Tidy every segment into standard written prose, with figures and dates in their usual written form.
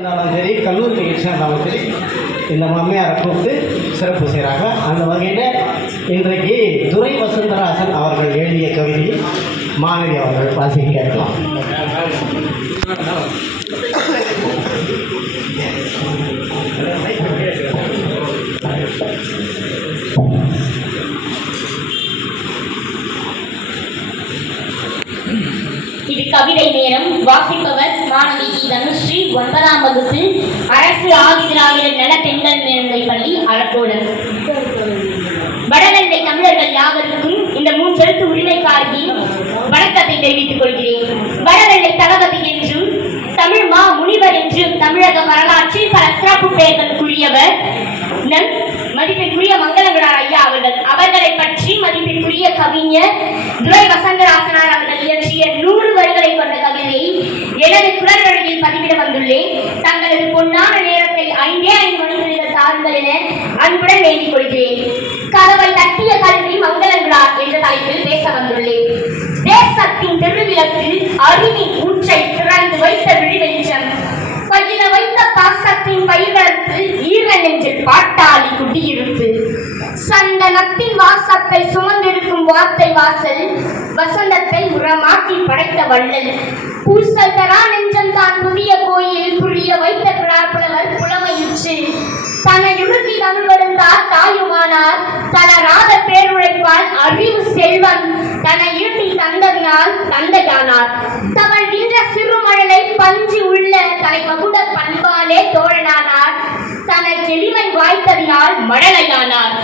சரி, கல்லூரி நிகழ்ச்சியாக இருந்தாலும் சரி, இந்த அம்மையாரை கூப்பிட்டு சிறப்பு செய்கிறாங்க. அந்த வகையில் இன்றைக்கு துரை வசந்தராசன் அவர்கள் எழுதிய கவிதையை மாணவி அவர்கள் வாசிக்க கேட்கலாம். இது கவிதை நேரம். வாசிப்பவர் மாணவி தனுஸ்ரீ, 9ஆம் வகுப்பு, அரசு ஆதிதிராவிடர் நல பெண்கள் மேல்நிலைப் பள்ளி, அரக்கோடு. வடவெள்ளை தமிழர்கள் யாவருக்கும் இந்த 3 எழுத்து உரிமைக்காரியின் வணக்கத்தை தெரிவித்துக் கொள்கிறேன். வடவெள்ளை தளபதி என்றும் தமிழ் மா முனிவர் என்றும் தமிழக வரலாற்றில் பல சிறப்பு பெயர்களுக்குரியவர் நம் மதிப்பிற்குரிய மங்களங்களார் ஐயா அவர்களை பற்றி மதிப்பிற்குரிய கவிஞர் துரை வசந்தராசனார் அவர்கள் இயற்றிய 100 வரிகளை கொண்ட கவிதையை எனது குரல் வழியில் பதிவிட வந்துள்ளேன். தங்களது பொன்னான நேரத்தை 5 மணிகளில் தாருங்கள் என அன்புடன் வேண்டிக் கொள்கிறேன். கதவை தட்டிய கல்வி மங்களங்களார் என்ற தலைப்பில் பேச வந்துள்ளேன். தேசத்தின் தெருவிளக்கு அறிவின் ஊற்றை திறந்து வைத்த விழிவெளிச்சம், பையில வைத்த பாசத்தின் பயிர்களுக்கு ஈர நெஞ்சில் பாட்டாளி குடியிருப்பு, சந்தனத்தின் வாசத்தை சுமந்திருக்கும் வார்த்தை வாசல், வசந்தத்தை உரமாக்கி படைத்த வள்ளல், பூசல் தரா நெஞ்சம் தான் புதிய கோயில் புரிய வைத்த புலவர் புலமையுற்று, தன்னையுறுத்தி தமிழ்வருந்தார் தாயுமானார், தளராத பேருழைப்பால் அறிவு செல்வம் தன்னை ஈட்டி தந்ததினால் தந்தையானார், தவழ்கின்ற சிறுமழலை பஞ்சு உள்ள தலை மகுட பண்பாலே தோழனானார், தனக்கு எளிமை வாய்த்ததினால் மழலையானார்,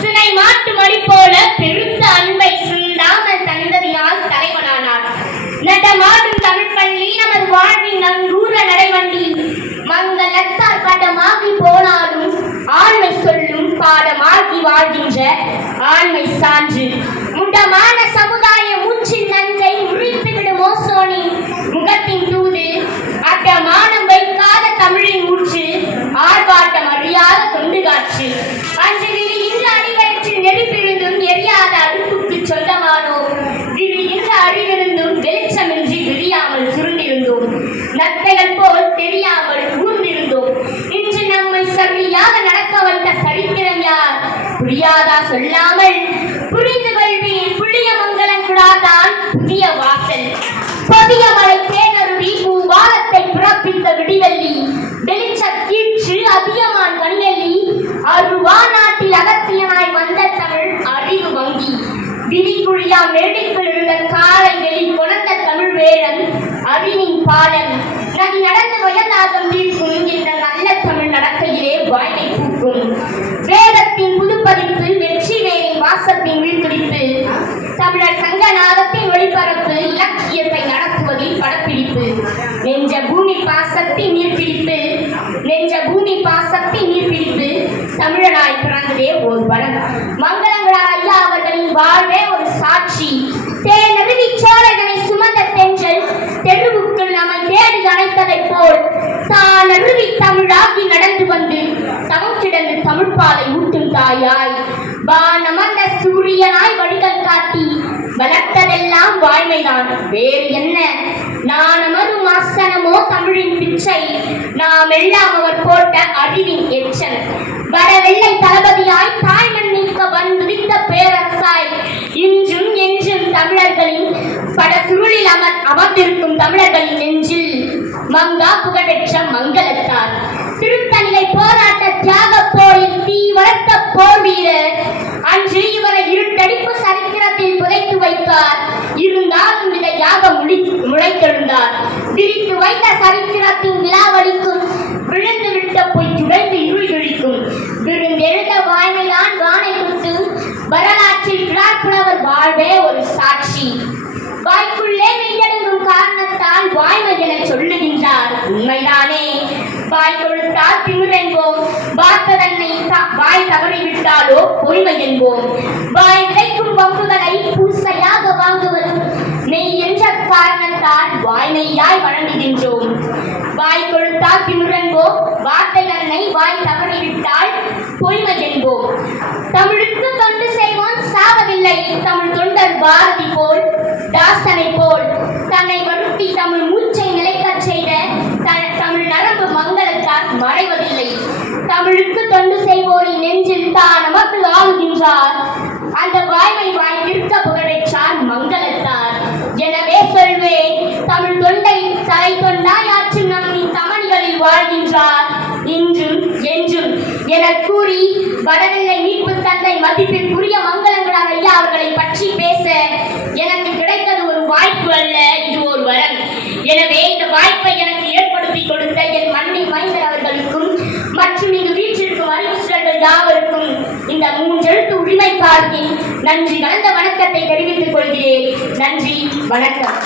சினை மாட்டு மணி போல பெருத்த அன்பை சிந்தாமல் தந்ததினால் தலைவனானார், நடமாடும் தமிழ் பள்ளி நமது வாழ்வின் நங்கூர நடைவண்டி, மங்களத்தார் பட்டமாகி போனாலும் ஆண்மை சொல்லும் பாடமாகி வாழ்கின்ற ஆண்மை சான்று, முண்டமான சமுதாய மூச்சின் நஞ்சை முறித்துவிடும் மோசோனி முகத்தின் தூது, அட்டமானம் வைக்காத தமிழின் ஊற்று, ஆர்ப்பாட்டம் அறியாத தொண்டு காற்று, அன்று விரிகின்ற அடிவயிற்றில் நெருப்பிருந்தும் எரியாத அடுப்புக்கு சொந்தமானோம், விரிகின்ற அறிவிருந்தும் வெளிச்சமின்றி விரியாமல் சுருண்டிருந்தோம், நத்தைகள் போல் தெரியாமல் ஊர்ந்திருந்தோம், இன்று நம்மை சரியாக நடக்க வைத்த சரித்திரம் யார்? புரியாதா சொல்லாமல் புரிந்து கொள்வேன் புளிய மங்களங்குடாதான் புதிய வாசல், புதிய மலை தேனருவி பூவாலத்தை பிறப்பித்த விடிவெள்ளி, வெளிச்ச கீற்று அதியமான் கண்ணெல்லி, அருவா நாட்டில் அகத்தியனாய் வந்த தமிழ் அறிவு வங்கி, விரிகுழியா மேடைக்குள் இருந்த காலை வெளி கொணர்ந்த தமிழ் வேளம் அறிவின் பாலம், நதி நடந்து வயதாகம் தீர்க்கும் என்ற நல்ல தமிழ் நடக்கையிலே வாய்மை பூக்கும், வேதத்தின் புதுப்பதிப்பு வெற்றி வேரின் வாசத்தின் வீழ்த்துடிப்பு, தமிழர் சங்கநாதத்தின் ஒளிபரப்பு இலக்கியத்தை நடத்துவதில் படப்பிடிப்பு, நெஞ்ச பூமி பாசத்தின் நீர்பிடிப்பு, நெஞ்ச பூமி பாசத்தின் நீர்பிடிப்பு, தமிழனாய் பிறந்ததே ஒரு வரம், மங்களங்களார் ஐயா அவர்களின் வாழ்வே ஒரு சாட்சி, தேனருவி சோழர்களை சுமந்த தென்றல் தெருவுக்குள் நம்மை தேடி அணைத்ததை போல் தான் அருவி தமிழாகி நடந்து வந்து தவம் கிடந்து தமிழ் பாலை ஊட்டும் தாயாய், வானமர்ந்த சூரியனாய் வழிகள் காட்டி வளர்த்ததெல்லாம் வாய்மைதான் வேறு என்ன, நான் அமரும் ஆசனமோ தமிழின் பிச்சை, நாம் எல்லாம் அவர் போட்ட அறிவின் எச்சல், வடவெள்ளை தளபதியாய் தாய்மண் நீக்க வந்துதித்த பேரரசாய், இன்றும் என்றும் தமிழர்களின் பட சுருளில் அமர்ந்திருக்கும் தமிழர்களின் நெஞ்சில் மங்கா புகழ்பெற்ற மங்களத்தார், திருத்தணிகை போராட்ட தியாக போரில் தீ வளர்த்த போர் வீரர், அன்று இவரை இருட்டடிப்பு சரித்திரத்தில் புதைத்து வைத்தார், இருந்தாலும் விதையாக முளைத்தெழுந்தார், விரித்து வைத்த சரித்திரத்தின் விழாவளிக்கும் விழுந்து விட்ட போய் துடைந்து இருள் விழிக்கும், விழுந்தெழுந்த வாய்மைதான் வானை குத்தும், வரலாற்றில் கிளார்புலவர் வாழ்வே ஒரு சாட்சி, வாய்க்குள்ளே மெய்யெழுதும் காரணத்தால் வாய்மை என சொல்லுகின்றார் உண்மைதானே, வாய் கொடுத்தால் திமிர் என்போம், பார்த்ததன்னை வாய் தவறிவிட்டாலோ பொய்மை என்போம், வாய் விளைக்கும் வம்புகளை பூசையாக வாங்குவதும் மெய் என்ற காரணத்தால் வாய்மையாய் வழங்குகின்றோம், வாய் கொடுத்தால் திமிர் என்போம், வார்த்தைதன்னை வாய் தவறிவிட்டால் பொய்மை என்போம், தமிழுக்கு தொண்டு செய்வோம் சாவதில்லை, தமிழ் தொண்டர் பாரதி போல் தாசனை போல் தன்னை வருத்தி தமிழ் மூச்சை நிலைக்கச் செய்த தமிழ் நரம்பு மங்கள வாய்ப்போரை நெஞ்சில் தான் நமக்கு ஆளுகின்றார். அந்த வாய்மை வாய்ப்பிற்க புகழைச்சார் மங்களத்தார். எனவே சொல்வேன், தமிழ் தொண்டை தலை தொண்டாயாற்றும் நம்மி தமணிகளில் வாழ்கின்றார் இன்றும் என்றும் என கூறி வடநிலை மீட்பு தந்தை மதிப்பிற்குரிய மங்களங்களார் ஐயா அவர்களை பற்றி பேச எனக்கு கிடைத்தது ஒரு வாய்ப்பு அல்ல, இது ஒரு வரம். எனவே இந்த வாய்ப்பை எனக்கு ஏற்படுத்தி கொடுத்த என் மண்ணை மைந்தர் அவர்களுக்கும் மற்றும் இங்கு வீற்றிருக்கும் அறிவுறுத்தல்கள் யாவருக்கும் இந்த மூன்றெழுத்து உரிமைக்காரரின் நன்றி கலந்த வணக்கத்தை தெரிவித்துக் கொள்கிறேன். நன்றி, வணக்கம்.